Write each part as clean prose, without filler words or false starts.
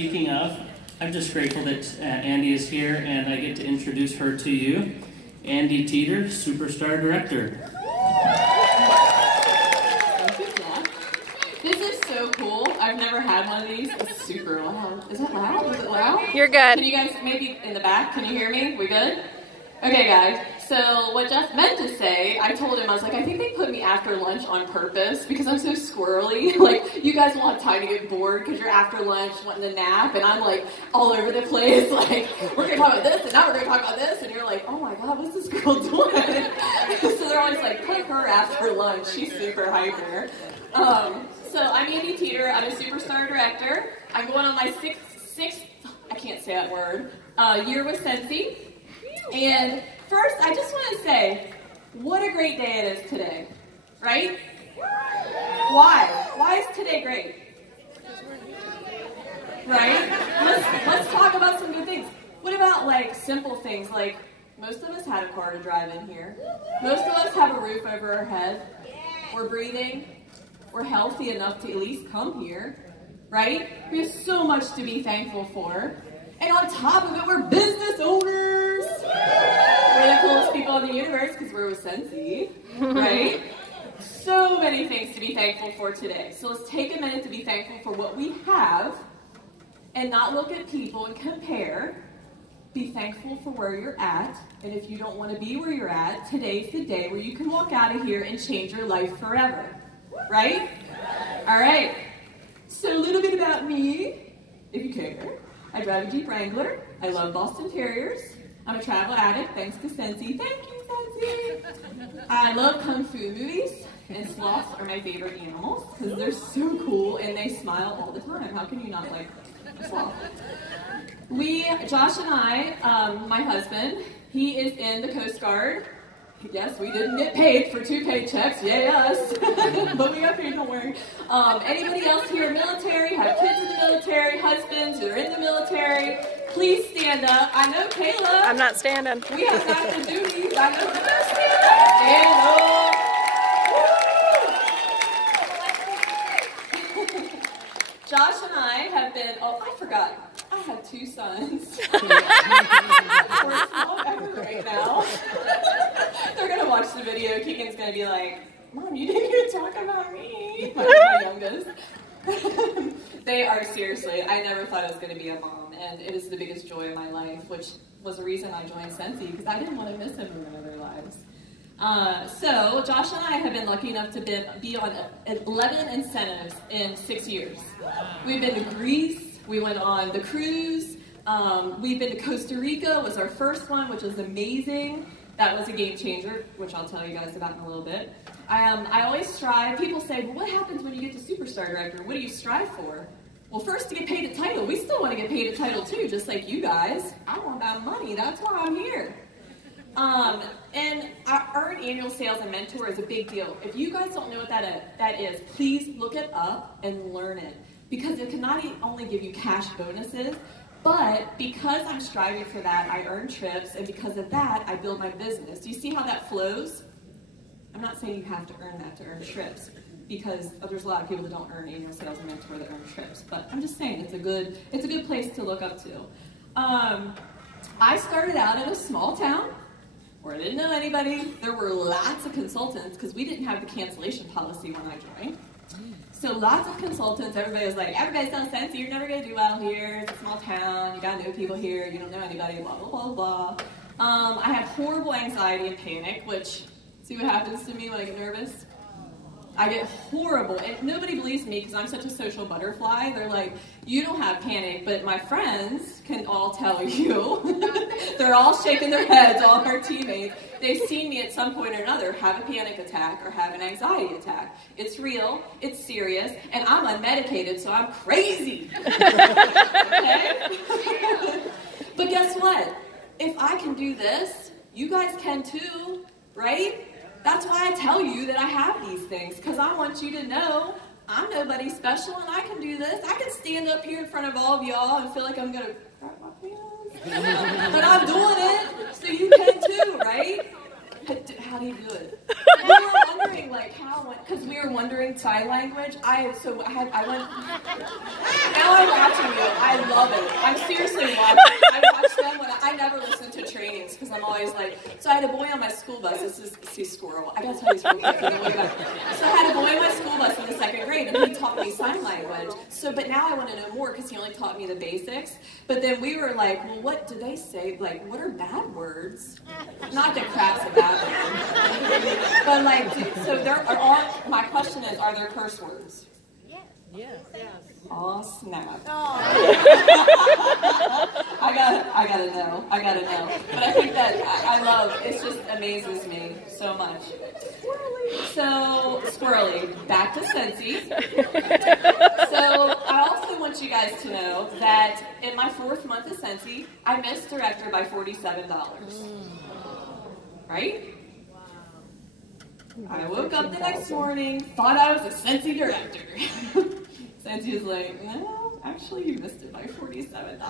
Speaking of, I'm just grateful that Andie is here and I get to introduce her to you. Andie Teeter, Superstar Director. Thank you, Jack. This is so cool. I've never had one of these. It's super loud. Is that loud? Is it loud? You're good. Can you guys, maybe in the back, can you hear me? We good? Okay, guys. So what Jeff meant to say, I told him, I was like, I think they put me after lunch on purpose because I'm so squirrely. Like, you guys will have time to get bored because you're after lunch wanting to nap, and I'm like all over the place. Like, we're going to talk about this, and now we're going to talk about this, and you're like, oh my God, what's this girl doing? So they're always like, put her after lunch. She's super hyper. So I'm Andie Teeter. I'm a Superstar Director. I'm going on my sixth, I can't say that word, year with Scentsy. And first, I just want to say, what a great day it is today, right? Why? Why is today great? Right? Let's talk about some good things. What about like simple things like most of us had a car to drive in here. Most of us have a roof over our head. We're breathing. We're healthy enough to at least come here, right? We have so much to be thankful for. And on top of it, we're business owners. We're the coolest people in the universe because we're with Scentsy, right? So many things to be thankful for today. So let's take a minute to be thankful for what we have and not look at people and compare. Be thankful for where you're at. And if you don't want to be where you're at, today's the day where you can walk out of here and change your life forever, right? All right. So a little bit about me, if you care. I drive a Jeep Wrangler. I love Boston Terriers. I'm a travel addict, thanks to Scentsy. Thank you, Scentsy. I love Kung Fu movies, and sloths are my favorite animals because they're so cool and they smile all the time. How can you not like a sloth? Josh and I, my husband, he is in the Coast Guard. Yes, we didn't get paid for 2 paychecks, yay us, but we got paid, don't worry. Anybody else here military, have kids in the military, husbands who are in the military, please stand up. I know Kayla. I'm not standing. We have active duties. I know you're gonna stand up. Stand up. Josh and I have been, oh, I forgot. I have 2 sons. We're small ever right now. They're going to watch the video. Keegan's going to be like, Mom, you didn't even talk about me. My youngest. They are, seriously, I never thought I was going to be a mom, and it is the biggest joy of my life, which was the reason I joined Scentsy, because I didn't want to miss everyone in their lives. So Josh and I have been lucky enough to be on 11 incentives in 6 years. We've been to Greece. We went on the cruise. We've been to Costa Rica, was our first one, which was amazing. That was a game changer, which I'll tell you guys about in a little bit. I always strive, people say, well, what happens when you get to Superstar Director? What do you strive for? Well, first to get paid a title. We still want to get paid a title too, just like you guys. I want that money, that's why I'm here. And our earned annual sales and mentor is a big deal. If you guys don't know what that is, please look it up and learn it. Because it can not only give you cash bonuses, but because I'm striving for that, I earn trips, and because of that, I build my business. Do you see how that flows? I'm not saying you have to earn that to earn trips, because there's a lot of people that don't earn annual sales and mentor that earn trips. But I'm just saying it's a good place to look up to. I started out in a small town where I didn't know anybody. There were lots of consultants because we didn't have the cancellation policy when I joined. So lots of consultants, everybody was like, everybody sells Scentsy, you're never going to do well here, it's a small town, you got to know people here, you don't know anybody, blah, blah, blah, blah. I have horrible anxiety and panic, which, see what happens to me when I get nervous? I get horrible, and nobody believes me because I'm such a social butterfly. They're like, you don't have panic, but my friends can all tell you. They're all shaking their heads, all our teammates. They've seen me at some point or another have a panic attack or have an anxiety attack. It's real, it's serious, and I'm unmedicated, so I'm crazy. Okay? But guess what? If I can do this, you guys can too, right? That's why I tell you that I have these things, because I want you to know I'm nobody special and I can do this. I can stand up here in front of all of y'all and feel like I'm going to crack my pants. But I'm doing it, so you can too, right? how do you do it? We were wondering, like, how, because we were wondering sign language. I went, now I'm watching you. I love it. I'm seriously watching. I watch them when I never listen to trainings because I'm always like, so I had a boy on my school bus. See, squirrel. I gotta tell you this real quick. So I had a boy on my school bus in the 2nd grade, and he taught me sign language. So, but now I want to know more because he only taught me the basics. But then we were like, well, what do they say? Like, what are bad words? Not that crap's a bad word. But like, so there are, my question is, are there curse words? Yes. Oh, snap. I gotta know. But I think that I love, it just amazes me so much. So, squirrely, back to Scentsy. So, I also want you guys to know that in my 4th month of Scentsy, I missed director by $47. Right? I woke up the next morning, thought I was a Scentsy director. Scentsy was like, no, actually you missed it by $47.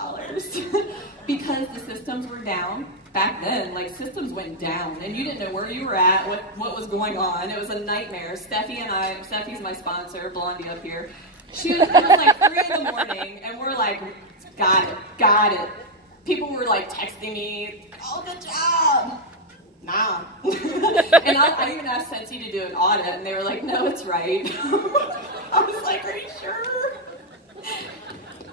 Because the systems were down. Back then, like, systems went down, and you didn't know where you were at, what was going on. It was a nightmare. Steffi's my sponsor, Blondie up here. It was like 3 in the morning, and we're like, got it. People were like texting me, oh, good job. Nah. And I even asked Scentsy to do an audit, and they were like, no, it's right. I was like, are you sure?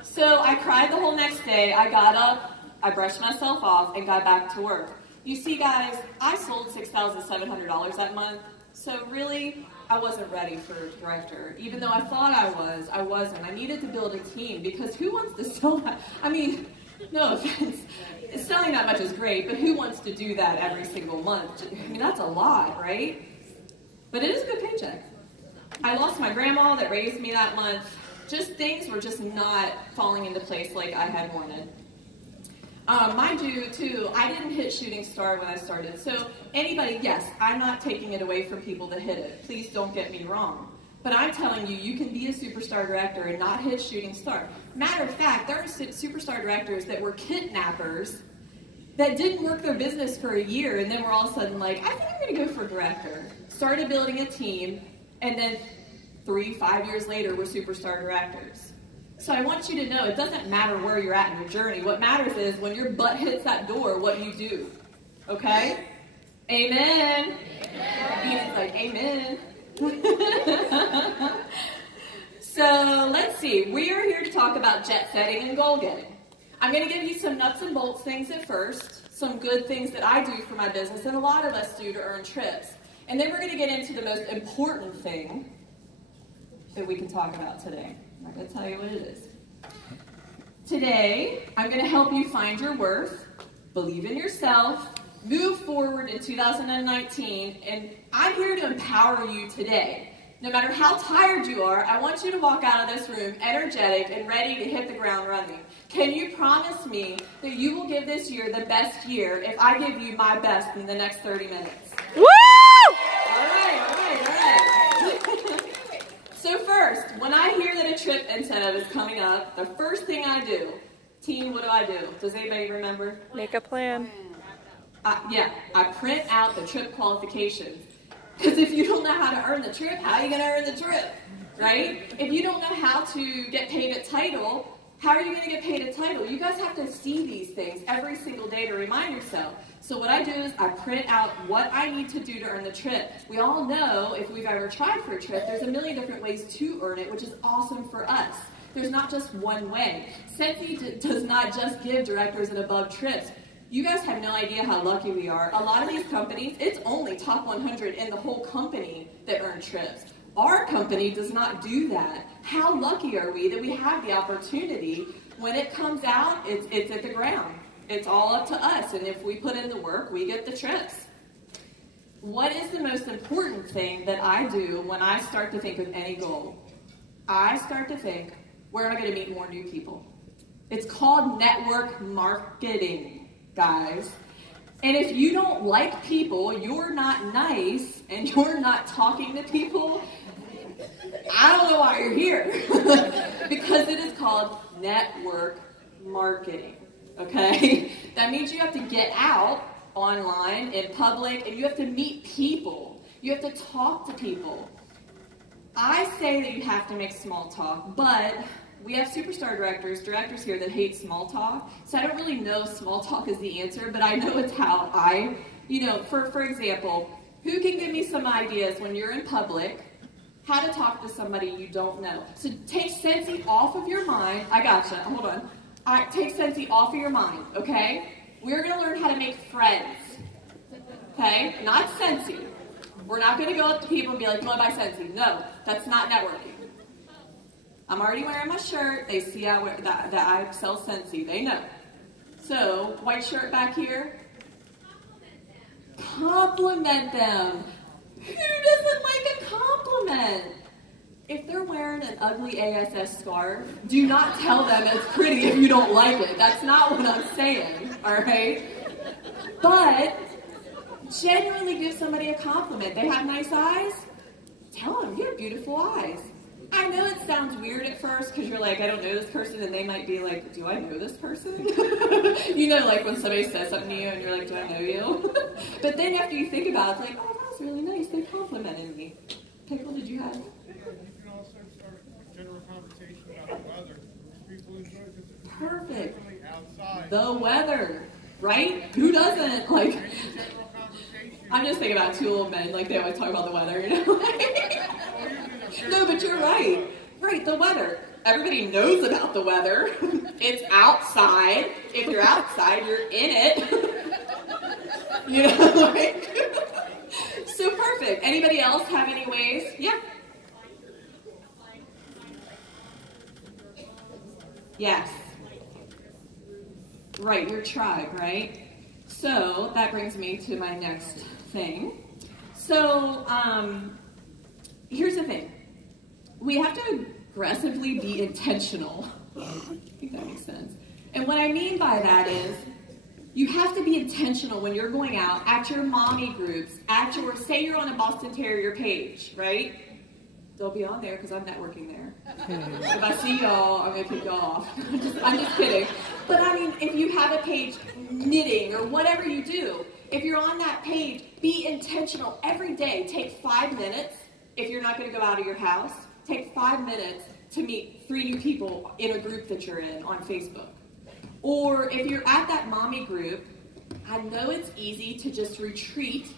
So I cried the whole next day. I got up, I brushed myself off, and got back to work. You see, guys, I sold $6,700 that month, so really, I wasn't ready for director. Even though I thought I wasn't. I needed to build a team, because who wants to sell that? I mean, no offense. Selling that much is great, but who wants to do that every single month? I mean, that's a lot, right? But it is a good paycheck. I lost my grandma that raised me that month. Just things were just not falling into place like I had wanted. Mind you, too, I didn't hit shooting star when I started. So anybody, yes, I'm not taking it away from people that hit it. Please don't get me wrong. But I'm telling you, you can be a superstar director and not hit shooting star. Matter of fact, there are superstar directors that were kidnappers that didn't work their business for a year, and then were all of a sudden like, I think I'm going to go for director. Started building a team, and then 3-5 years later, we're superstar directors. So I want you to know, it doesn't matter where you're at in your journey. What matters is when your butt hits that door, what you do. Okay? Amen. Ian's like, amen. So let's see, we are here to talk about jet setting and goal getting. I'm going to give you some nuts and bolts things at first, some good things that I do for my business and a lot of us do to earn trips. And then we're going to get into the most important thing that we can talk about today. I'm not going to tell you what it is. Today, I'm going to help you find your worth, believe in yourself, move forward in 2019, and I'm here to empower you today. No matter how tired you are, I want you to walk out of this room energetic and ready to hit the ground running. Can you promise me that you will give this year the best year if I give you my best in the next 30 minutes? Woo! All right. So first, when I hear that a trip incentive is coming up, the first thing I do, team, what do? Does anybody remember? Make a plan. I print out the trip qualifications. Because if you don't know how to earn the trip, how are you going to earn the trip, right? If you don't know how to get paid at title, how are you going to get paid at title? You guys have to see these things every single day to remind yourself. So what I do is I print out what I need to do to earn the trip. We all know, if we've ever tried for a trip, there's a million different ways to earn it, which is awesome for us. There's not just one way. Scentsy does not just give directors and above trips. You guys have no idea how lucky we are. A lot of these companies, it's only top 100 in the whole company that earn trips. Our company does not do that. How lucky are we that we have the opportunity? When it comes out, it's at the ground. It's all up to us, and if we put in the work, we get the trips. What is the most important thing that I do when I start to think of any goal? I start to think, where am I going to meet more new people? It's called network marketing. Guys, and if you don't like people, you're not nice, and you're not talking to people, I don't know why you're here. Because it is called network marketing, okay? That means you have to get out online, in public, and you have to meet people. You have to talk to people. I say that you have to make small talk, but we have superstar directors here that hate small talk, so I don't really know small talk is the answer, but I know it's how I, for example, who can give me some ideas when you're in public, how to talk to somebody you don't know? So take Scentsy off of your mind. I gotcha, hold on. Take Scentsy off of your mind, okay? We're gonna learn how to make friends, okay? Not Scentsy. We're not gonna go up to people and be like, you wanna buy Scentsy? No, that's not networking. I'm already wearing my shirt. They see that I sell Scentsy. They know. So, white shirt back here. Compliment them. Who doesn't like a compliment? If they're wearing an ugly ASS scarf, do not tell them it's pretty if you don't like it. That's not what I'm saying, all right? But genuinely give somebody a compliment. They have nice eyes. Tell them, you have beautiful eyes. I know it sounds weird at first because you're like, I don't know this person, and they might be like, do I know this person? Like when somebody says something to you and you're like, do I know you? But then after you think about it, it's like, oh, that was really nice. They complimented me. Pickle, did you have? You can also start a general conversation about the weather, which people enjoy because it's Perfect. outside. The weather, right? Who doesn't? Like, I'm just thinking about two old men, like they always talk about the weather, No, but you're right. Right, the weather. Everybody knows about the weather. It's outside. If you're outside, you're in it. So perfect. Anybody else have any ways? Yeah. Yes. Right, your tribe, right? So that brings me to my next thing. So here's the thing. We have to aggressively be intentional. I think that makes sense. And what I mean by that is you have to be intentional when you're going out at your mommy groups, say you're on a Boston Terrier page, right? They'll be on there because I'm networking there. If I see y'all, I'm going to kick y'all off. I'm just kidding. But I mean, if you have a page knitting or whatever you do, if you're on that page, be intentional every day. Take 5 minutes. If you're not going to go out of your house, take 5 minutes to meet 3 new people in a group that you're in on Facebook. Or if you're at that mommy group, I know it's easy to just retreat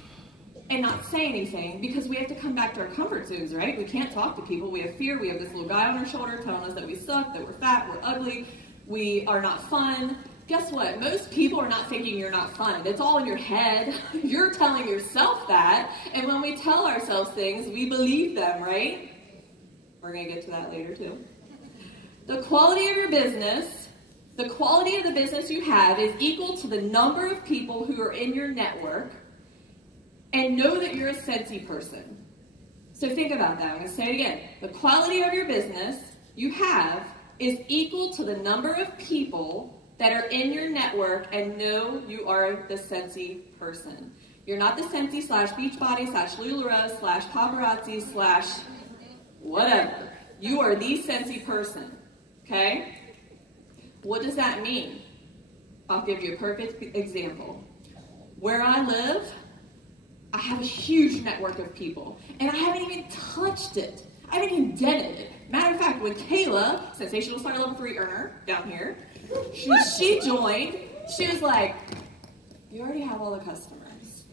and not say anything because we have to come back to our comfort zones, right? We can't talk to people. We have fear. We have this little guy on our shoulder telling us that we suck, that we're fat, we're ugly, we are not fun. Guess what? Most people are not thinking you're not fun. It's all in your head. You're telling yourself that. And when we tell ourselves things, we believe them, right? We're going to get to that later too. The quality of your business, the quality of the business you have is equal to the number of people who are in your network, and know that you're a Scentsy person. So think about that. I'm going to say it again. The quality of your business you have is equal to the number of people that are in your network and know you are the Scentsy person. You're not the Scentsy / Beachbody / LuLaRoe / paparazzi / whatever. You are the Scentsy person. Okay? What does that mean? I'll give you a perfect example. Where I live, I have a huge network of people, and I haven't even touched it. I haven't even dented it. Matter of fact, when Kayla, Sensational Star Level 3 earner, down here, she joined, she was like, you already have all the customers.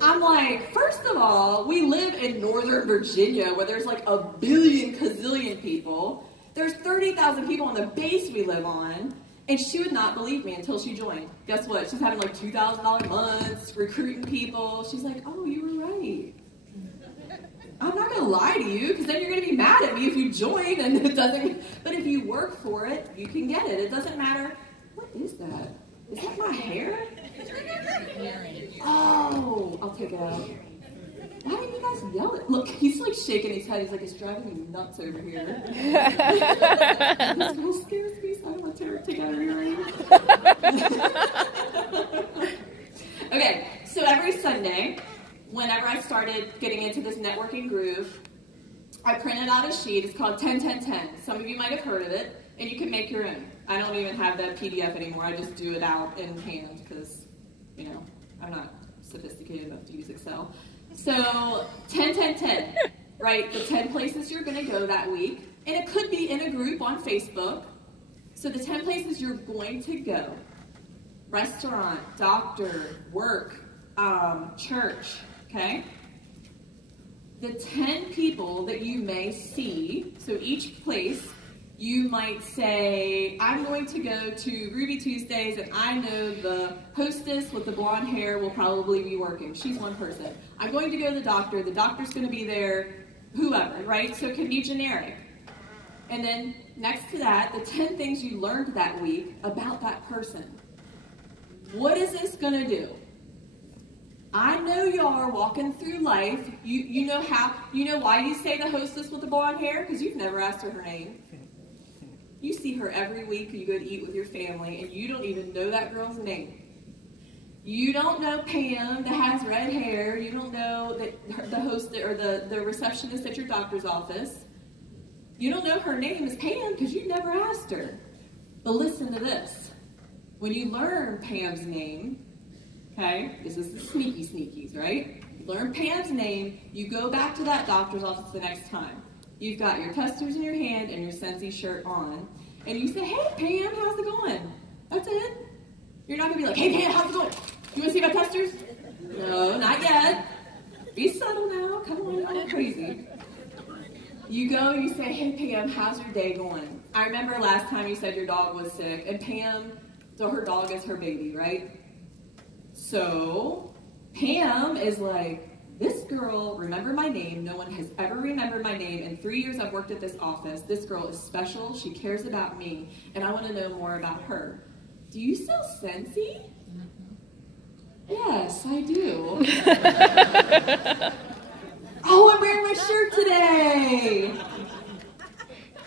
I'm like, first of all, we live in Northern Virginia where there's like a billion gazillion people. There's 30,000 people on the base we live on. And she would not believe me until she joined. Guess what? She's having like $2,000 months, recruiting people. She's like, oh, you were right. I'm not going to lie to you, because then you're going to be mad at me if you join and it doesn't. But if you work for it, you can get it. It doesn't matter. What is that? Is that my hair? Oh, I'll take it out. Why don't you guys yell it? Look, he's like shaking his head. He's like, it's driving me nuts over here. This girl scares me, so I don't want to take out her earring. Okay, so every Sunday, whenever I started getting into this networking groove, I printed out a sheet. It's called 10-10-10. Some of you might have heard of it, and you can make your own. I don't even have that PDF anymore. I just do it out in hand because, I'm not sophisticated enough to use Excel. So 10, 10, 10, right? The 10 places you're going to go that week. And it could be in a group on Facebook. So the 10 places you're going to go: restaurant, doctor, work, church, okay? The 10 people that you may see, so each place, you might say, I'm going to go to Ruby Tuesdays, and I know the hostess with the blonde hair will probably be working. She's one person. I'm going to go to the doctor's going to be there, whoever, right? So it can be generic. And then next to that, the 10 things you learned that week about that person. What is this going to do? I know y'all are walking through life. You know why you say the hostess with the blonde hair? Because you've never asked her name. You see her every week. You go to eat with your family, and you don't even know that girl's name. You don't know Pam that has red hair. You don't know that the host or the receptionist at your doctor's office. You don't know her name is Pam because you never asked her. But listen to this. When you learn Pam's name, okay, this is the sneakies, right? You learn Pam's name, you go back to that doctor's office the next time. You've got your testers in your hand and your Scentsy shirt on, and you say, hey Pam, how's it going? That's it. You're not going to be like, hey Pam, how's it going? You want to see my testers? No, not yet. Be subtle now. Come on, you're all crazy. You go and you say, hey Pam, how's your day going? I remember last time you said your dog was sick, and Pam, so her dog is her baby, right? So Pam is like, this girl remembered my name. No one has ever remembered my name. In 3 years I've worked at this office. This girl is special. She cares about me, and I want to know more about her. Do you sell Scentsy? Yes, I do. Oh, I'm wearing my shirt today.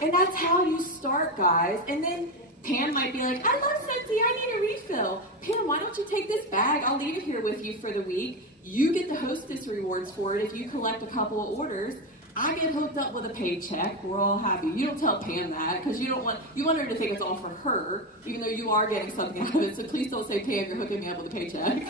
And that's how you start, guys. And then Pam might be like, I love Scentsy, I need a refill. Pam, why don't you take this bag? I'll leave it here with you for the week. You get the hostess rewards for it if you collect a couple of orders. I get hooked up with a paycheck. We're all happy. You don't tell Pam that because you want her to think it's all for her, even though you are getting something out of it. So please don't say, Pam, you're hooking me up with a paycheck.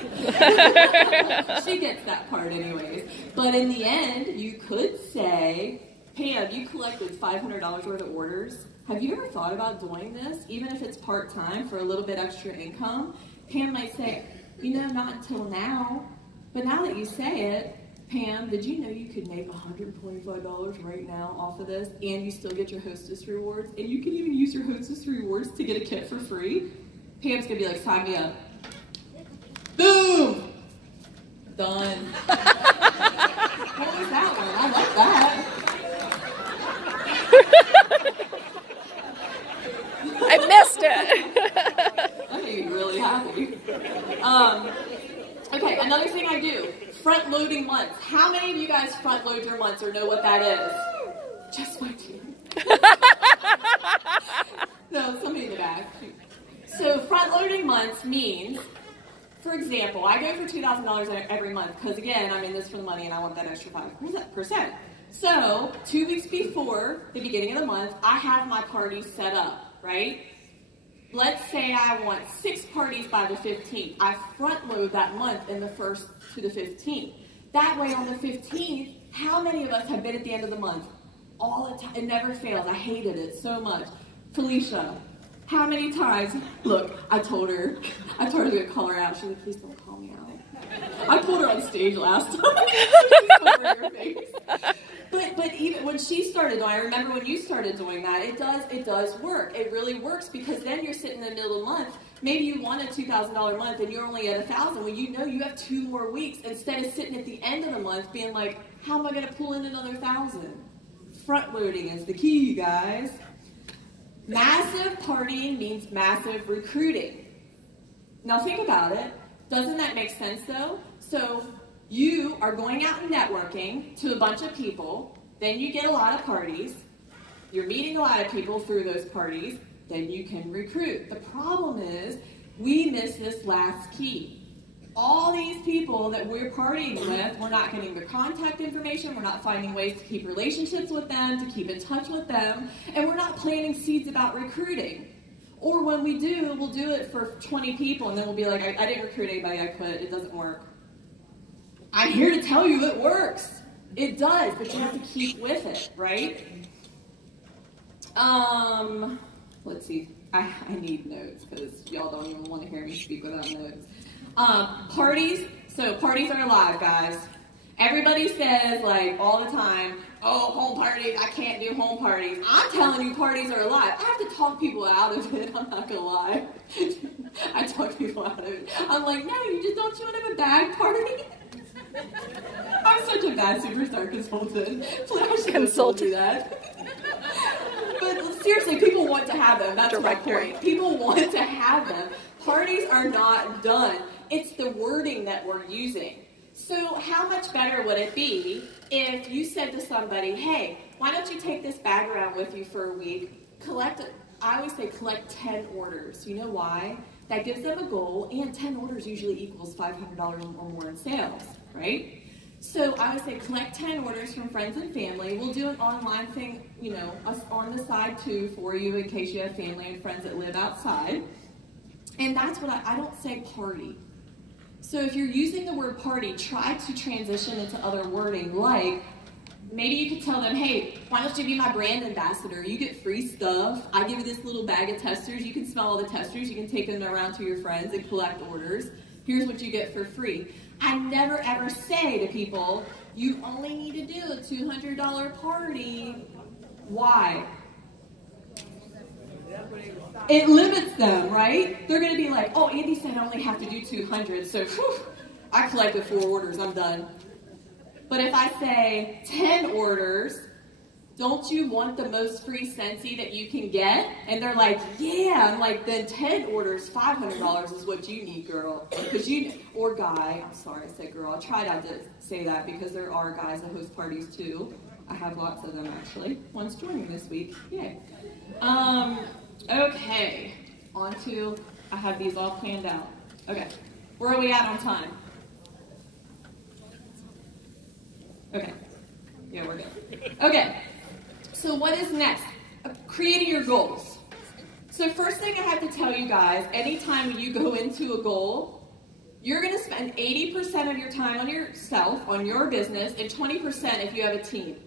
She gets that part anyways. But in the end, you could say, Pam, you collected $500 worth of orders. Have you ever thought about doing this, even if it's part-time, for a little bit extra income? Pam might say, not until now. But now that you say it, Pam, did you know you could make $125 right now off of this, and you still get your hostess rewards, and you can even use your hostess rewards to get a kit for free? Pam's gonna be like, sign me up. Boom! Done. What was that one? I like that. I missed it. That made me really happy. Okay, another thing I do, front-loading months. How many of you guys front-load your months or know what that is? Just my team. No, somebody in the back. So front-loading months means, for example, I go for $2,000 every month because, again, I'm in this for the money and I want that extra 5%. So 2 weeks before the beginning of the month, I have my party set up, right? Let's say I want 6 parties by the 15th. I front load that month in the 1st to the 15th. That way on the 15th, how many of us have been at the end of the month? All the time. It never fails. I hated it so much. Felicia, how many times? Look, I told her to call her out. She was like, please don't call me out. I told her on stage last time. She's over your face. But even when she started doing, I remember when you started doing that, it does work. It really works because then you're sitting in the middle of the month. Maybe you want a $2,000 month and you're only at $1,000. Well, you have 2 more weeks instead of sitting at the end of the month being like, how am I going to pull in another 1,000? Front loading is the key, guys. Massive partying means massive recruiting. Now think about it. Doesn't that make sense though? So you are going out and networking to a bunch of people, then you get a lot of parties, you're meeting a lot of people through those parties, then you can recruit. The problem is, we miss this last key. All these people that we're partying with, we're not getting their contact information, we're not finding ways to keep relationships with them, to keep in touch with them, and we're not planting seeds about recruiting. Or when we do, we'll do it for 20 people, and then we'll be like, I didn't recruit anybody, I quit, it doesn't work. I'm here to tell you it works. It does, but you have to keep with it, right? Let's see. I need notes because y'all don't even want to hear me speak without notes. Parties. So parties are alive, guys. Everybody says, like, all the time, oh, home parties, I can't do home parties. I'm telling you, parties are alive. I have to talk people out of it. I'm not going to lie. I talk people out of it. I'm like, no, you want to have a bag party? I'm such a bad superstar consultant. I should have told you that. But seriously, people want to have them. That's my point. People want to have them. Parties are not done. It's the wording that we're using. So how much better would it be if you said to somebody, hey, why don't you take this bag around with you for a week, I always say collect 10 orders. You know why? That gives them a goal, and 10 orders usually equals $500 or more in sales, right? So I would say collect 10 orders from friends and family. We'll do an online thing, you know, on the side too for you in case you have family and friends that live outside. And that's what I don't say party. So if you're using the word party, try to transition into other wording, like maybe you could tell them, hey, why don't you be my brand ambassador? You get free stuff. I give you this little bag of testers. You can smell all the testers. You can take them around to your friends and collect orders. Here's what you get for free. I never ever say to people, you only need to do a $200 party. Why? It limits them, right? They're going to be like, oh, Andie said I only have to do 200, so whew, I collected 4 orders, I'm done. But if I say 10 orders, don't you want the most free Scentsy that you can get? And they're like, yeah. I'm like, then 10 orders, $500 is what you need, girl. Because or guy, I'm sorry I said girl. I try not to say that because there are guys that host parties too. I have lots of them actually. One's joining this week, yay. Okay, I have these all planned out. Okay, where are we at on time? Okay, yeah, we're good. Okay, so what is next? Creating your goals. So first thing I have to tell you guys, anytime you go into a goal, you're going to spend 80% of your time on yourself, on your business, and 20% if you have a team.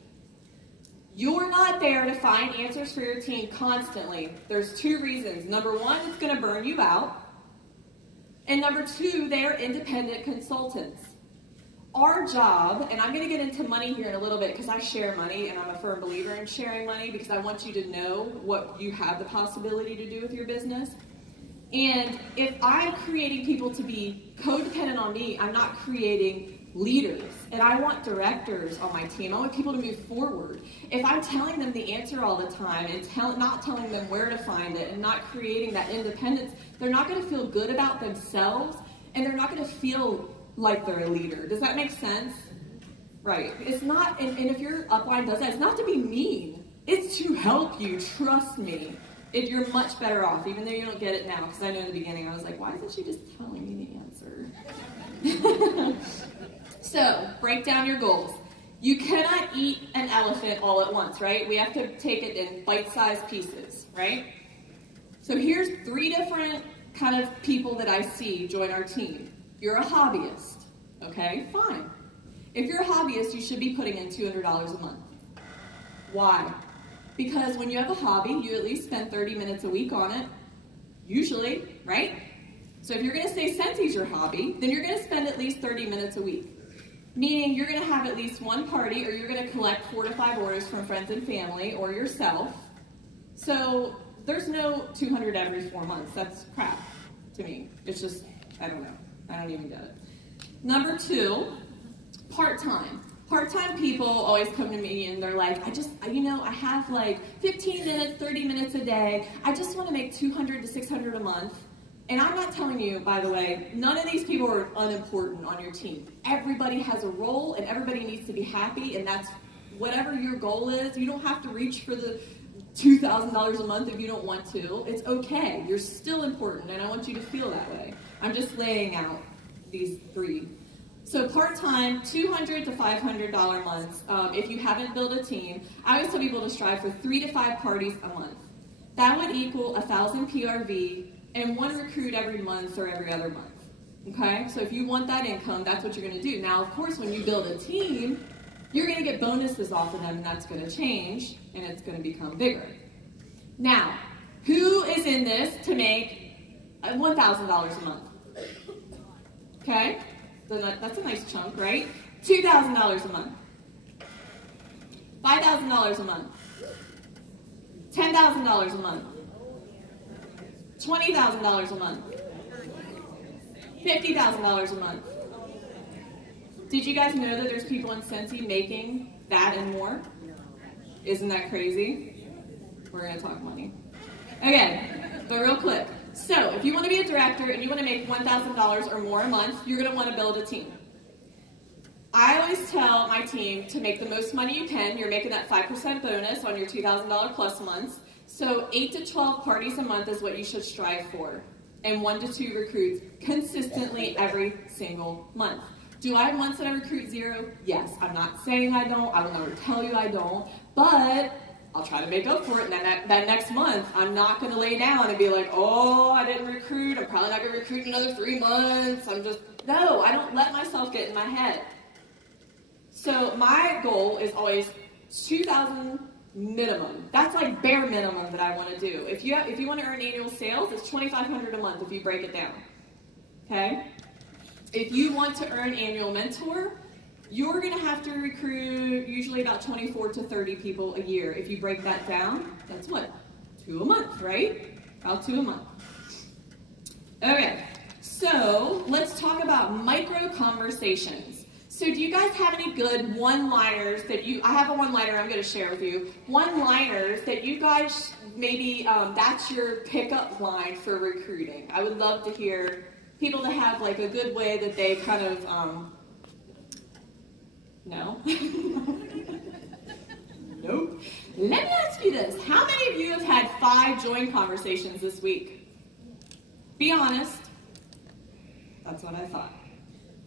You're not there to find answers for your team constantly. There's 2 reasons. Number 1, it's going to burn you out. And number 2, they are independent consultants. Our job, and I'm going to get into money here in a little bit because I share money and I'm a firm believer in sharing money because I want you to know what you have the possibility to do with your business. And if I'm creating people to be codependent on me, I'm not creating leaders. And I want directors on my team. I want people to move forward. If I'm telling them the answer all the time and not telling them where to find it and not creating that independence, they're not going to feel good about themselves and they're not going to feel like they're a leader. Does that make sense? Right. It's not, and if your upline does that, it's not to be mean. It's to help you. Trust me. You're much better off, even though you don't get it now. Because I know in the beginning I was like, why isn't she just telling me the answer? So, break down your goals. You cannot eat an elephant all at once, right? We have to take it in bite-sized pieces, right? So here's 3 different kind of people that I see join our team. You're a hobbyist, okay? Fine. If you're a hobbyist, you should be putting in $200 a month. Why? Because when you have a hobby, you at least spend 30 minutes a week on it, usually, right? So if you're going to say Scentsy's your hobby, then you're going to spend at least 30 minutes a week. Meaning you're going to have at least 1 party or you're going to collect 4 to 5 orders from friends and family or yourself. So there's no 200 every 4 months. That's crap to me. It's just, I don't know. I don't even get it. Number 2, part-time. Part-time people always come to me and they're like, I have like 15 minutes, 30 minutes a day. I just want to make $200 to $600 a month. And I'm not telling you, by the way, none of these people are unimportant on your team. Everybody has a role and everybody needs to be happy, and that's whatever your goal is. You don't have to reach for the $2,000 a month if you don't want to. It's okay. You're still important, and I want you to feel that way. I'm just laying out these 3. So part-time, $200 to $500 months. If you haven't built a team, I always tell people to strive for 3 to 5 parties a month. That would equal 1,000 PRV and 1 recruit every month or every other month. Okay, so if you want that income, that's what you're going to do. Now, of course, when you build a team, you're going to get bonuses off of them, and that's going to change, and it's going to become bigger. Now, who is in this to make $1,000 a month? Okay, so that's a nice chunk, right? $2,000 a month. $5,000 a month. $10,000 a month. $20,000 a month. $50,000 a month. Did you guys know that there's people in Scentsy making that and more? Isn't that crazy? We're going to talk money. Okay, but real quick. So, if you want to be a director and you want to make $1,000 or more a month, you're going to want to build a team. I always tell my team to make the most money you can. You're making that 5% bonus on your $2,000 plus months. So 8 to 12 parties a month is what you should strive for. And 1 to 2 recruits consistently every single month. Do I have months that I recruit 0? Yes. I'm not saying I don't. I will never tell you I don't. But I'll try to make up for it. And then that next month, I'm not going to lay down and be like, oh, I didn't recruit. I'm probably not going to recruit another 3 months. No, I don't let myself get in my head. So my goal is always 2,000 minimum. That's like bare minimum that I want to do. If you want to earn annual sales, it's $2,500 a month if you break it down. Okay? If you want to earn annual mentor, you're going to have to recruit usually about 24 to 30 people a year. If you break that down, that's what? 2 a month, right? About 2 a month. Okay, so let's talk about micro conversations. So do you guys have any good one-liners that I have a one-liner I'm going to share with you. One-liners that you guys, maybe that's your pickup line for recruiting. I would love to hear people that have like a good way that they kind of, no? Nope. Let me ask you this. How many of you have had 5 join conversations this week? Be honest. That's what I thought.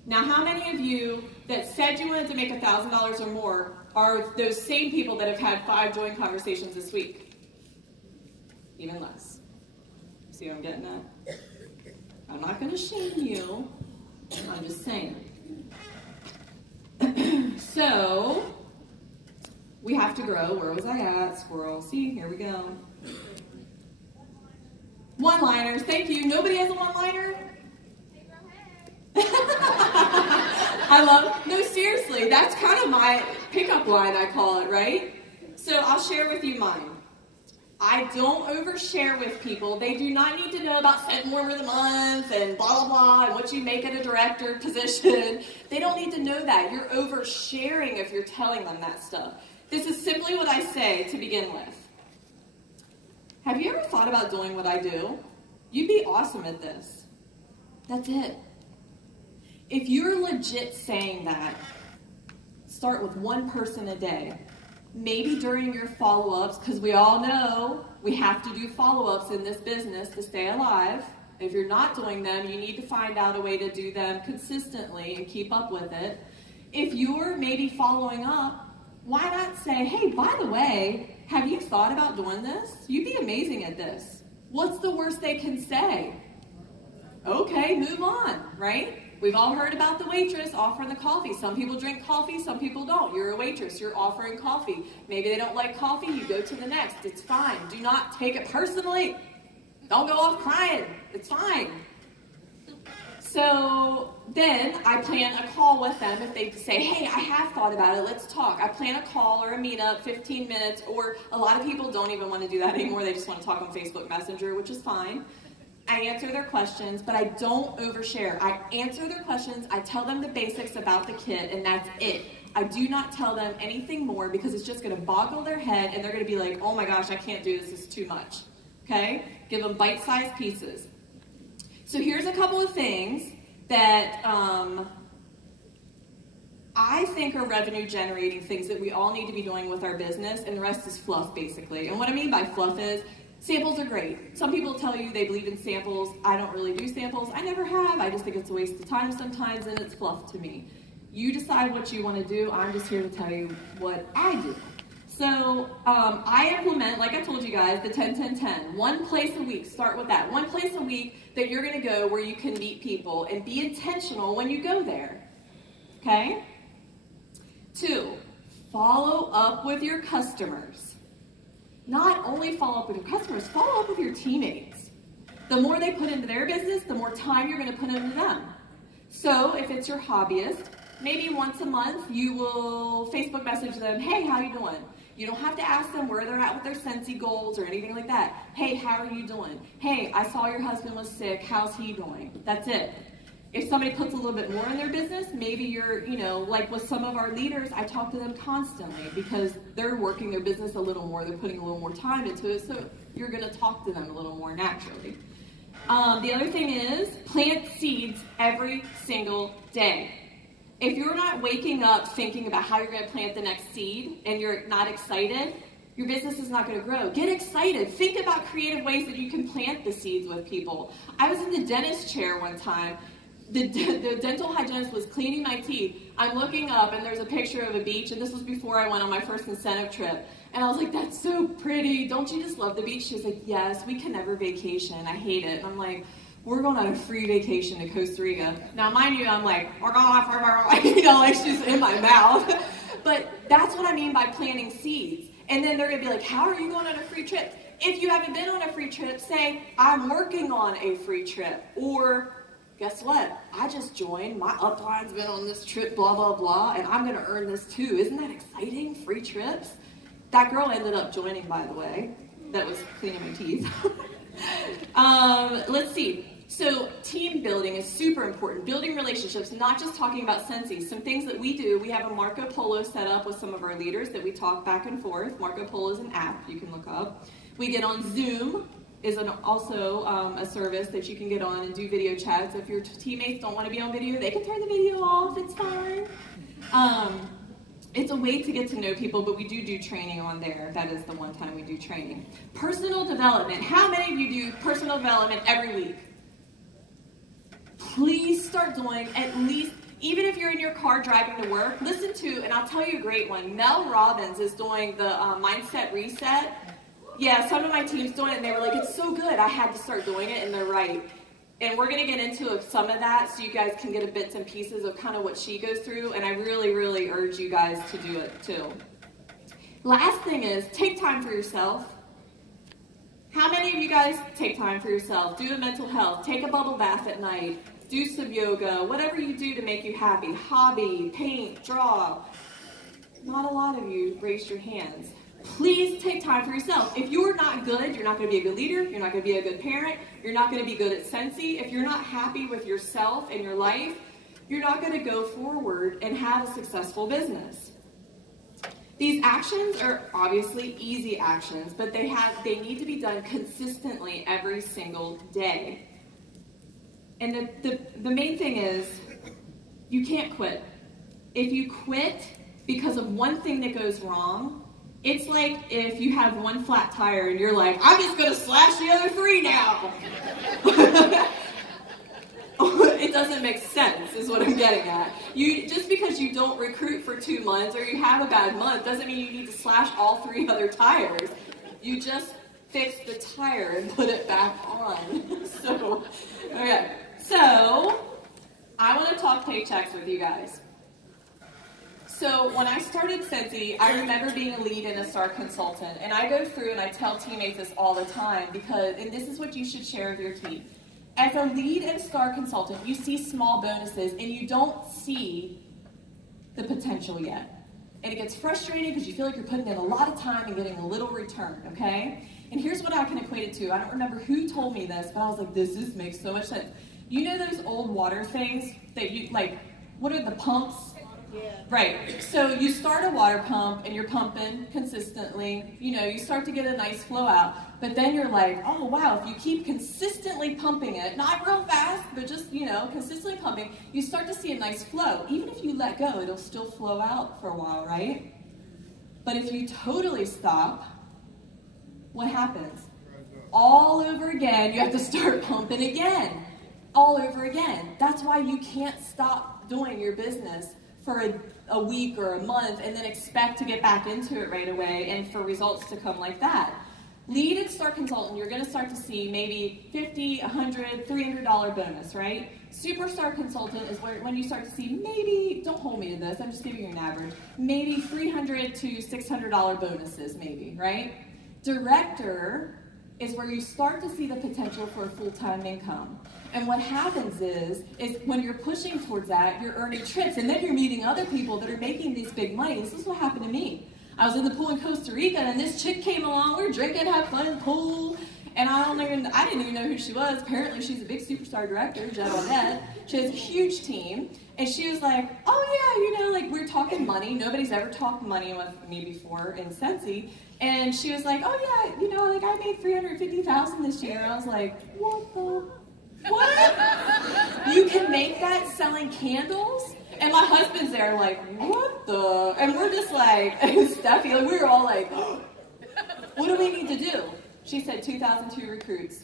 Now, how many of you that said you wanted to make $1,000 or more are those same people that have had 5 join conversations this week? Even less. See what I'm getting at? I'm not going to shame you. I'm just saying. So, we have to grow. Where was I at? Squirrel. See, here we go. One-liners. Thank you. Nobody has a one-liner? No, seriously, that's kind of my pickup line, I call it, right? So I'll share with you mine. I don't overshare with people. They do not need to know about Scent Warmer of the Month and blah, blah, blah, and what you make at a director position. They don't need to know that. You're oversharing if you're telling them that stuff. This is simply what I say to begin with. Have you ever thought about doing what I do? You'd be awesome at this. That's it. If you're legit saying that, start with 1 person a day. Maybe during your follow-ups, because we all know we have to do follow-ups in this business to stay alive. If you're not doing them, you need to find out a way to do them consistently and keep up with it. If you're maybe following up, why not say, hey, by the way, have you thought about doing this? You'd be amazing at this. What's the worst they can say? Okay, move on, right? We've all heard about the waitress offering the coffee. Some people drink coffee, some people don't. You're a waitress, you're offering coffee. Maybe they don't like coffee, you go to the next. It's fine. Do not take it personally. Don't go off crying. It's fine. So then I plan a call with them. If they say, hey, I have thought about it, let's talk. I plan a call or a meetup, 15 minutes, or a lot of people don't even want to do that anymore. They just want to talk on Facebook Messenger, which is fine. I answer their questions, but I don't overshare. I answer their questions, I tell them the basics about the kit, and that's it. I do not tell them anything more because it's just going to boggle their head, and they're going to be like, oh my gosh, I can't do this, this is too much. Okay? Give them bite-sized pieces. So here's a couple of things that I think are revenue-generating things that we all need to be doing with our business, and the rest is fluff, basically. And what I mean by fluff is, samples are great. Some people tell you they believe in samples. I don't really do samples. I never have. I just think it's a waste of time sometimes, and it's fluff to me. You decide what you want to do. I'm just here to tell you what I do. So I implement, like I told you guys, the 10-10-10. One place a week. Start with that. One place a week that you're going to go where you can meet people and be intentional when you go there. Okay? 2, follow up with your customers. Not only follow up with your customers, follow up with your teammates. The more they put into their business, the more time you're going to put into them. So if it's your hobbyist, maybe once a month you will Facebook message them, hey, how you doing? You don't have to ask them where they're at with their Scentsy goals or anything like that. Hey, how are you doing? Hey, I saw your husband was sick. How's he doing? That's it. If somebody puts a little bit more in their business, maybe you're, like with some of our leaders, I talk to them constantly because they're working their business a little more. They're putting a little more time into it, so you're going to talk to them a little more naturally. The other thing is plant seeds every single day. If you're not waking up thinking about how you're going to plant the next seed and you're not excited, your business is not going to grow. Get excited. Think about creative ways that you can plant the seeds with people. I was in the dentist chair one time. The dental hygienist was cleaning my teeth. I'm looking up and there's a picture of a beach, and this was before I went on my first incentive trip. And I was like, that's so pretty. Don't you just love the beach? She was like, yes, we can never vacation. I hate it. And I'm like, we're going on a free vacation to Costa Rica. Now, mind you, I'm like, we're going on like she's in my mouth. But that's what I mean by planting seeds. And then they're going to be like, how are you going on a free trip? If you haven't been on a free trip, say, I'm working on a free trip. Or, guess what? I just joined. My upline's been on this trip, blah, blah, blah, and I'm going to earn this too. Isn't that exciting? Free trips? That girl ended up joining, by the way. That was cleaning my teeth. Let's see. So team building is super important. Building relationships, not just talking about Scentsy. Some things that we do, we have a Marco Polo set up with some of our leaders that we talk back and forth. Marco Polo is an app you can look up. We get on Zoom, is also a service that you can get on and do video chats. If your teammates don't want to be on video, they can turn the video off, it's fine. It's a way to get to know people, but we do training on there. That is the one time we do training. Personal development. How many of you do personal development every week? Please start doing at least, even if you're in your car driving to work, listen to, and I'll tell you a great one. Mel Robbins is doing the Mindset Reset. Yeah, some of my team's doing it, and they were like, it's so good, I had to start doing it, and they're right. And we're going to get into some of that so you guys can get a bits and pieces of kind of what she goes through, and I really, really urge you guys to do it too. Last thing is, take time for yourself. How many of you guys take time for yourself? Do a mental health, take a bubble bath at night, do some yoga, whatever you do to make you happy. Hobby, paint, draw. Not a lot of you raised your hands. Please take time for yourself. If you're not good, you're not going to be a good leader, you're not going to be a good parent, you're not going to be good at Scentsy. If you're not happy with yourself and your life, you're not going to go forward and have a successful business. These actions are obviously easy actions, but they need to be done consistently every single day. And the main thing is, you can't quit. If you quit because of one thing that goes wrong, it's like if you have one flat tire and you're like, I'm just going to slash the other 3 now. It doesn't make sense, is what I'm getting at. Just because you don't recruit for 2 months or you have a bad month doesn't mean you need to slash all 3 other tires. You just fix the tire and put it back on. So, I want to talk paychecks with you guys. So when I started Scentsy, I remember being a lead and a star consultant, and I go through and I tell teammates this all the time and this is what you should share with your team. As a lead and star consultant, you see small bonuses and you don't see the potential yet. And it gets frustrating because you feel like you're putting in a lot of time and getting a little return, okay? And here's what I can equate it to. I don't remember who told me this, but I was like, this makes so much sense. You know those old water things that you, like, what are the pumps? Yeah. Right, so you start a water pump and you're pumping consistently, you start to get a nice flow out, but then you're like, oh wow, if you keep consistently pumping it, not real fast, but just, consistently pumping, you start to see a nice flow. Even if you let go, it'll still flow out for a while, right? But if you totally stop, what happens? All over again, you have to start pumping again, all over again. That's why you can't stop doing your business for a week or a month and then expect to get back into it right away and for results to come like that. Lead and Start Consultant, you're going to start to see maybe $50, $100, $300 bonus, right? Superstar Consultant is when you start to see maybe, don't hold me to this, I'm just giving you an average, maybe $300 to $600 bonuses maybe, right? Director is where you start to see the potential for a full-time income. And what happens is when you're pushing towards that, you're earning trips, and then you're meeting other people that are making these big money. This is what happened to me. I was in the pool in Costa Rica, and this chick came along. We were drinking, having fun, pool, and I didn't even know who she was. Apparently, she's a big superstar director, Jen Arnett. She has a huge team, and she was like, "Oh yeah, like we're talking money. Nobody's ever talked money with me before in Scentsy." And she was like, "Oh yeah, like I made $350,000 this year." And I was like, "What the? What? You can make that selling candles?" And my husband's there like, "What the?" And we're just like, Steffi, like, we were all like, "What do we need to do?" She said 2,002 recruits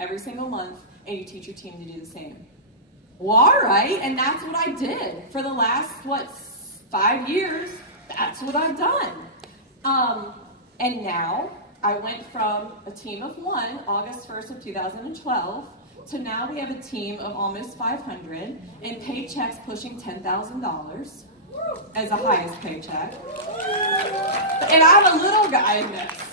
every single month, and you teach your team to do the same. Well, all right, and that's what I did for the last, 5 years. That's what I've done. And now I went from a team of 1, August 1st of 2012, to now we have a team of almost 500 and paychecks pushing $10,000 as the highest paycheck. And I'm a little guy in this.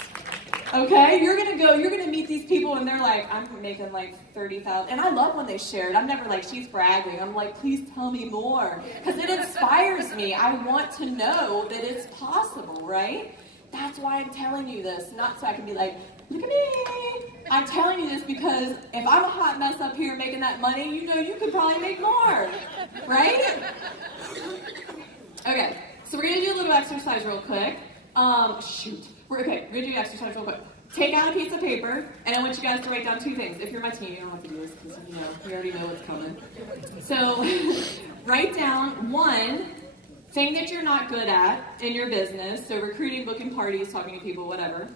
Okay, you're gonna meet these people and they're like, I'm making like 30,000. And I love when they share it. I'm never like, she's bragging. I'm like, please tell me more. Because it inspires me. I want to know that it's possible, right? That's why I'm telling you this, not so I can be like, look at me. I'm telling you this because if I'm a hot mess up here making that money, you could probably make more, right? Okay, so we're gonna do a little exercise real quick. We're gonna do exercise real quick. Take out a piece of paper, and I want you guys to write down 2 things. If you're my team, you don't have to do this because you already know what's coming. So write down 1 thing that you're not good at in your business. So recruiting, booking parties, talking to people, whatever.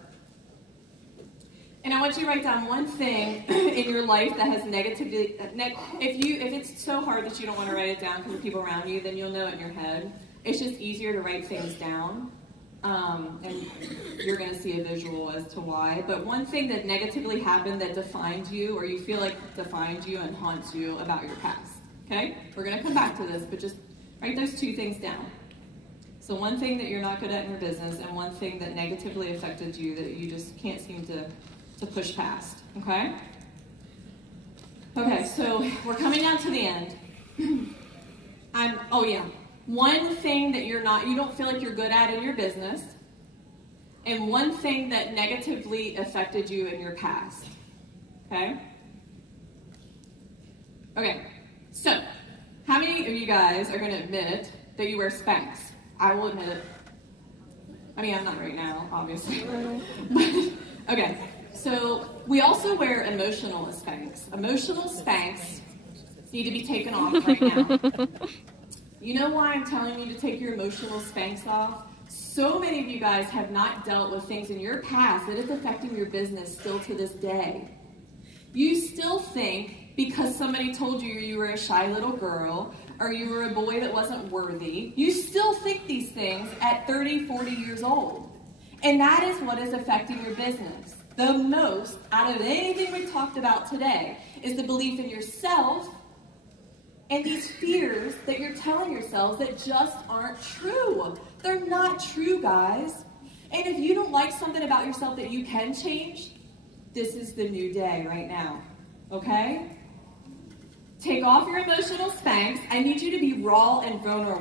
And I want you to write down 1 thing in your life that has negativity. If it's so hard that you don't want to write it down because of people around you, then you'll know it in your head. It's just easier to write things down. And you're going to see a visual as to why. But 1 thing that negatively happened that defined you, or you feel like defined you and haunts you about your past. Okay? We're going to come back to this, but just write those 2 things down. So 1 thing that you're not good at in your business, and 1 thing that negatively affected you that you just can't seem to push past. Okay? Okay, so we're coming down to the end. Oh yeah. 1 thing that you don't feel like you're good at in your business, and 1 thing that negatively affected you in your past. Okay? Okay, so how many of you guys are going to admit that you wear Spanx? I will admit it. I mean, I'm not right now, obviously. Okay, so we also wear emotional Spanx. Emotional Spanx need to be taken off right now. You know why I'm telling you to take your emotional Spanx off? So many of you guys have not dealt with things in your past that is affecting your business still to this day. You still think because somebody told you were a shy little girl or you were a boy that wasn't worthy, you still think these things at 30, 40 years old. And that is what is affecting your business. The most out of anything we talked about today is the belief in yourself and these fears that you're telling yourselves that just aren't true. They're not true, guys. And if you don't like something about yourself that you can change, this is the new day right now, okay? Take off your emotional Spanx. I need you to be raw and vulnerable.